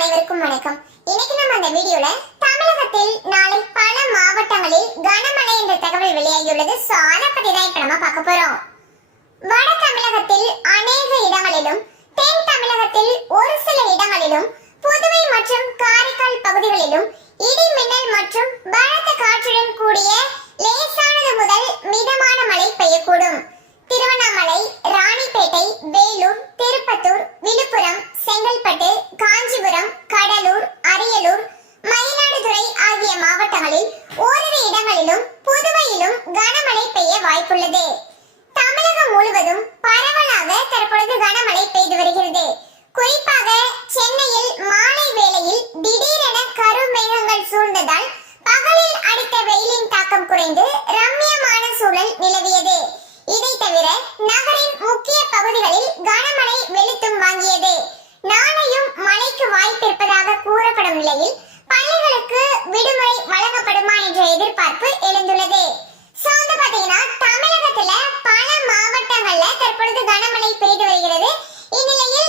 அனைவருக்கும் வணக்கம். இன்னைக்கு நம்ம அந்த வீடியோல தமிழகத்தில் நாளை பல மாவட்டங்களில் கனமழை என்ற தகவல் வெளியாகியுள்ளது. சோ அதை பத்தி தான் இப்ப நம்ம பார்க்க போறோம். வட தமிழகத்தில் அநேக இடங்களிலும் தென் தமிழகத்தில் ஒரு சில இடங்களிலும் புதுவை மற்றும் காரைக்கால் பகுதிகளிலும் இடி மின்னல் மற்றும் பலத்த காற்றுடன் கூடிய லேசானது முதல் மிதமான மழை பெய்யக்கூடும். மாவட்டங்களில் ஓரிரு இடங்களிலும் புதுவையிலும் கனமழை பெய்ய வாய்ப்புள்ளது. தமிழகம் முழுவதும் பரவலாக தற்பொழுது கனமழை பெய்து வருகிறது. குறிப்பாக சென்னையில் மாலை வேளையில் திடீரென கருமேகங்கள் சூழ்ந்ததால் பகலில் அடித்த வெயிலின் தாக்கம் குறைந்து ரம்யமான சூழல் நிலவியது. இதை தவிர நகரின் முக்கிய பகுதிகளில் கனமழை வெளுத்தும் வாங்கியது. நாளையும் மழைக்கு வாய்ப்பிருப்பதாக கூறப்படும் நிலையில் எதிர்பார்ப்பு எழுந்துள்ளது. தமிழகத்துல பல மாவட்டங்கள்ல தற்பொழுது கனமழை பெய்து வருகிறது. இந்நிலையில்